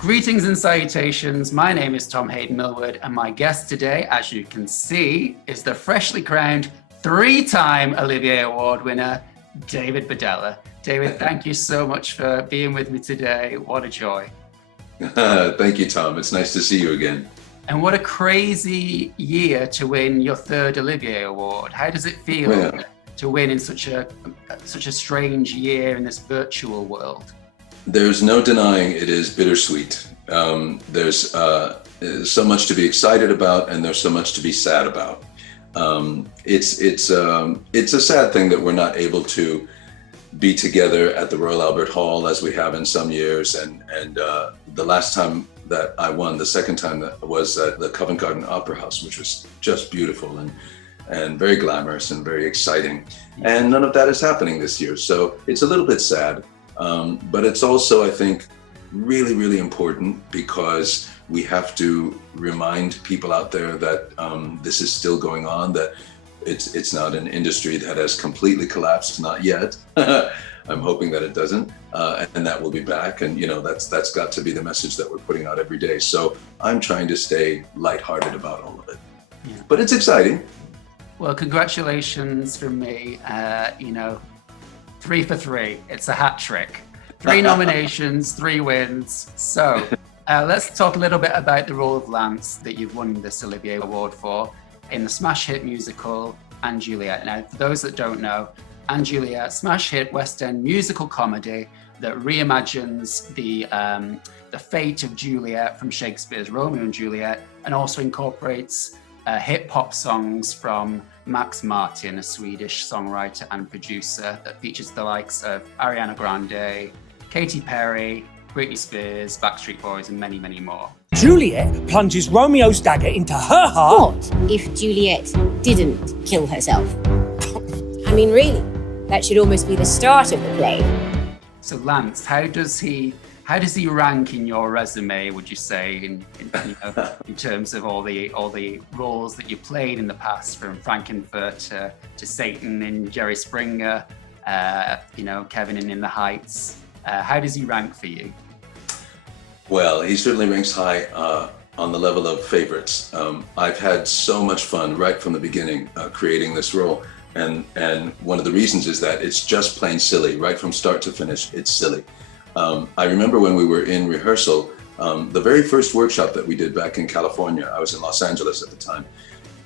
Greetings and salutations. My name is Tom Hayden Millward, and my guest today, as you can see, is the freshly crowned 3-time Olivier Award winner, David Bedella. David, thank you so much for being with me today. What a joy. Thank you, Tom. It's nice to see you again. And what a crazy year to win your 3rd Olivier Award. How does it feel to win in such a strange year in this virtual world? There's no denying it is bittersweet. There's so much to be excited about, and there's so much to be sad about. It's a sad thing that we're not able to be together at the Royal Albert Hall as we have in some years. And the last time that I won, the second time, that was at the Covent Garden Opera House, which was just beautiful and very glamorous and very exciting. And none of that is happening this year. So it's a little bit sad. But it's also, I think, really, really important because we have to remind people out there that this is still going on, that it's not an industry that has completely collapsed, not yet. I'm hoping that it doesn't, and that we'll be back. And that's got to be the message that we're putting out every day. So I'm trying to stay lighthearted about all of it. Yeah. But it's exciting. Well, congratulations from me. 3 for 3. It's a hat trick. 3 nominations, 3 wins. So let's talk a little bit about the role of Lance that you've won this Olivier Award for in the smash hit musical & Juliet. Now, for those that don't know, & Juliet, smash hit West End musical comedy that reimagines the fate of Juliet from Shakespeare's Romeo and Juliet, and also incorporates hip hop songs from Max Martin, a Swedish songwriter and producer, that features the likes of Ariana Grande, Katy Perry, Britney Spears, Backstreet Boys, and many, many more. Juliet plunges Romeo's dagger into her heart. What if Juliet didn't kill herself? I mean, really, that should almost be the start of the play. So Lance, how does he rank in your resume, would you say, in terms of all the roles that you played in the past, from Frankenfurt to Satan in Jerry Springer, Kevin in The Heights? How does he rank for you? Well, he certainly ranks high on the level of favorites. I've had so much fun right from the beginning creating this role. And one of the reasons is that it's just plain silly, right from start to finish. It's silly. I remember when we were in rehearsal, the very first workshop that we did back in California. I was in Los Angeles at the time,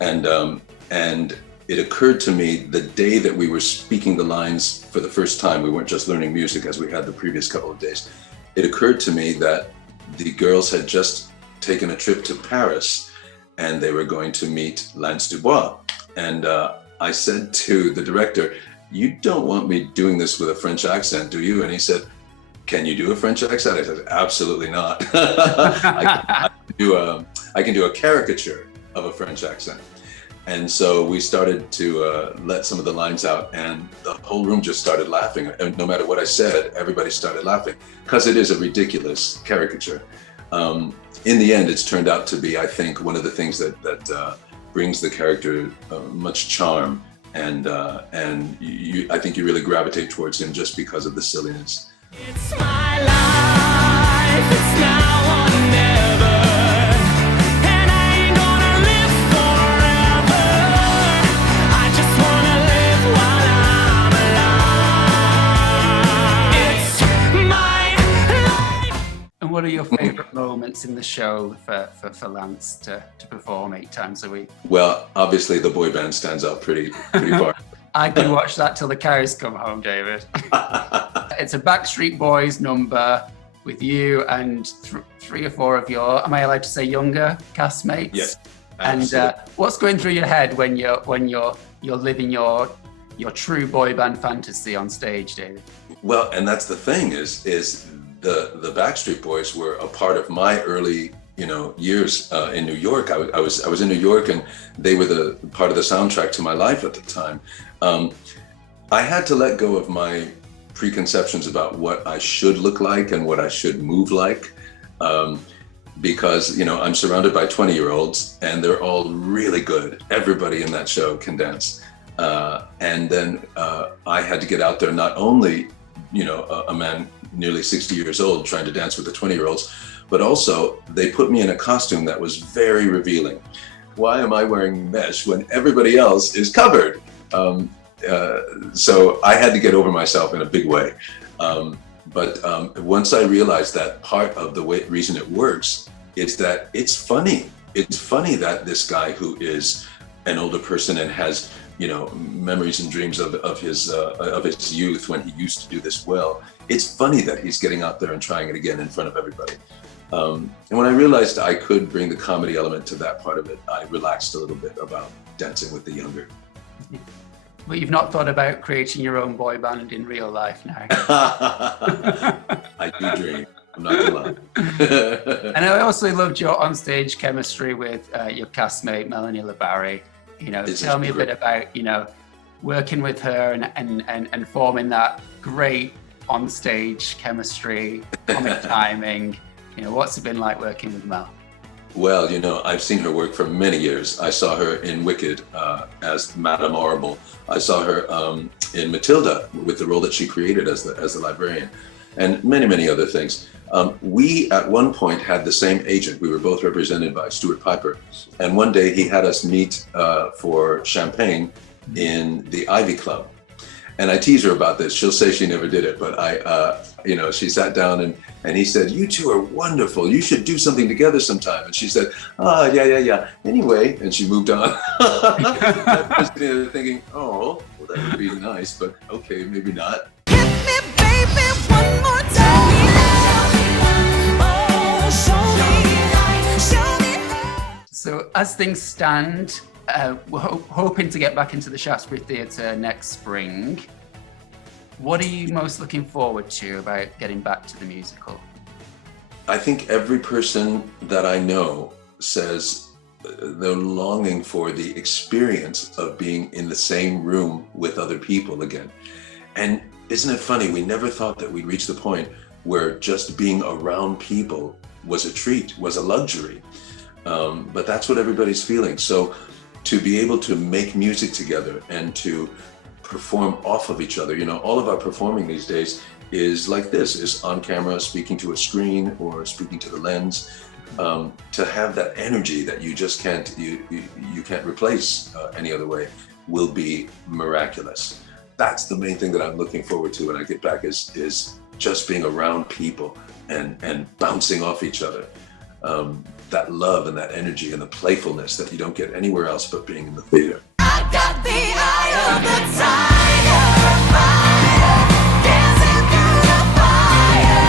and it occurred to me the day that we were speaking the lines for the first time. We weren't just learning music as we had the previous couple of days. It occurred to me that the girls had just taken a trip to Paris, and they were going to meet Lance Dubois. And I said to the director, "You don't want me doing this with a French accent, do you?" And he said, "Can you do a French accent?" I said, "Absolutely not." I can do a caricature of a French accent. And so we started to let some of the lines out, and the whole room just started laughing. And no matter what I said, everybody started laughing because it is a ridiculous caricature. In the end, it's turned out to be, I think, one of the things that brings the character much charm, and I think you really gravitate towards him just because of the silliness. It's my life, it's now or never, and I ain't gonna live forever. I just wanna live while I'm alive. It's my life. And what are your favourite moments in the show for Lance to perform 8 times a week? Well, obviously the boy band stands out pretty far. I can watch that till the cows come home, David. It's a Backstreet Boys number with you and 3 or 4 of your, am I allowed to say younger castmates? Yes. And what's going through your head when you're living your true boy band fantasy on stage, David? Well, and that's the thing is the Backstreet Boys were a part of my early years in New York. I was in New York, and they were the part of the soundtrack to my life at the time. I had to let go of my preconceptions about what I should look like and what I should move like, because I'm surrounded by 20-year-olds, and they're all really good. Everybody in that show can dance, and then I had to get out there, not only a man nearly 60 years old trying to dance with the 20-year-olds, but also they put me in a costume that was very revealing. Why am I wearing mesh when everybody else is covered? So I had to get over myself in a big way. But once I realized that part of the reason it works is that it's funny. It's funny that this guy who is an older person and has, you know, memories and dreams of his youth when he used to do this well. It's funny that he's getting out there and trying it again in front of everybody. And when I realized I could bring the comedy element to that part of it, I relaxed a little bit about dancing with the younger. But you've not thought about creating your own boy band in real life now? I do dream. I'm not gonna lie. And I also loved your onstage chemistry with your castmate, Melanie LaBarrie. You know, tell me a bit about, you know, working with her and forming that great onstage chemistry, comic timing. You know, what's it been like working with Mel? Well, you know, I've seen her work for many years. I saw her in Wicked as Madame Horrible. I saw her in Matilda with the role that she created as the librarian, and many, many other things. We, at one point, had the same agent. We were both represented by Stuart Piper. And one day he had us meet for champagne in the Ivy Club. And I tease her about this. She'll say she never did it, but you know, she sat down and he said, "You two are wonderful. You should do something together sometime." And she said, yeah. Anyway, and she moved on. I was sitting there thinking, oh, well, that would be nice, but okay, maybe not. Hit me, baby, one more time. Oh, show me. So as things stand, we're hoping to get back into the Shaftesbury Theatre next spring. What are you most looking forward to about getting back to the musical? I think every person that I know says they're longing for the experience of being in the same room with other people again. And isn't it funny? We never thought that we'd reach the point where just being around people was a treat, was a luxury. But that's what everybody's feeling. So to be able to make music together and to perform off of each other, you know, all of our performing these days is like this, is on camera, speaking to a screen or speaking to the lens. To have that energy that you just can't, you can't replace any other way will be miraculous. That's the main thing that I'm looking forward to when I get back is just being around people and bouncing off each other. That love and that energy and the playfulness that you don't get anywhere else but being in the theater. I got the eye of the tiger, fire, dancing through the fire,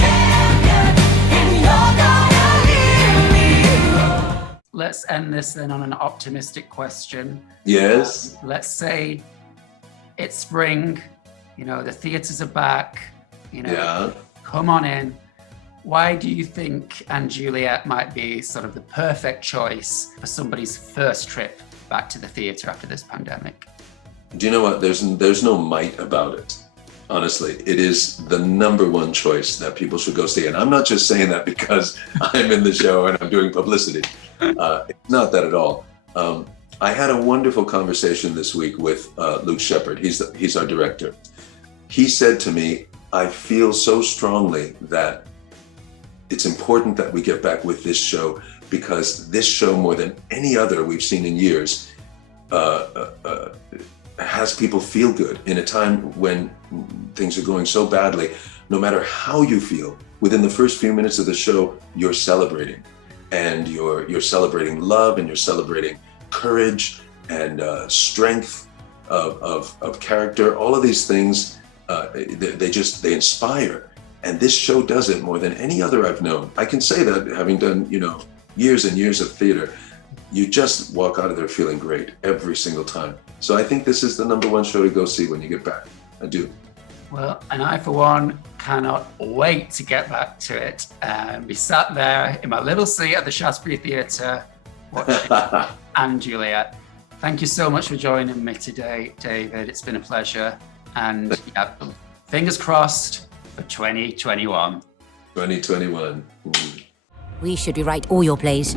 champion, and you're gonna hear me. Let's end this then on an optimistic question. Yes. Let's say it's spring, you know, the theatres are back, you know, Yeah. come on in. Why do you think Anne Juliet might be sort of the perfect choice for somebody's first trip back to the theatre after this pandemic? Do you know what? There's no might about it. Honestly, it is the number one choice that people should go see. And I'm not just saying that because I'm in the show and I'm doing publicity. It's not that at all. I had a wonderful conversation this week with Luke Shepard. He's our director. He said to me, "I feel so strongly that it's important that we get back with this show because this show, more than any other we've seen in years, has people feel good in a time when things are going so badly. No matter how you feel, within the first few minutes of the show, you're celebrating, and you're celebrating love, and you're celebrating courage and strength of character. All of these things, they inspire. And this show does it more than any other I've known. I can say that having done, you know, years and years of theater, you just walk out of there feeling great every single time. So I think this is the number one show to go see when you get back. I do. Well, and I, for one, cannot wait to get back to it and be sat there in my little seat at the Shaftesbury Theatre watching Anne Juliet. Thank you so much for joining me today, David. It's been a pleasure. And yeah, fingers crossed for 2021. 2021. We should rewrite all your plays.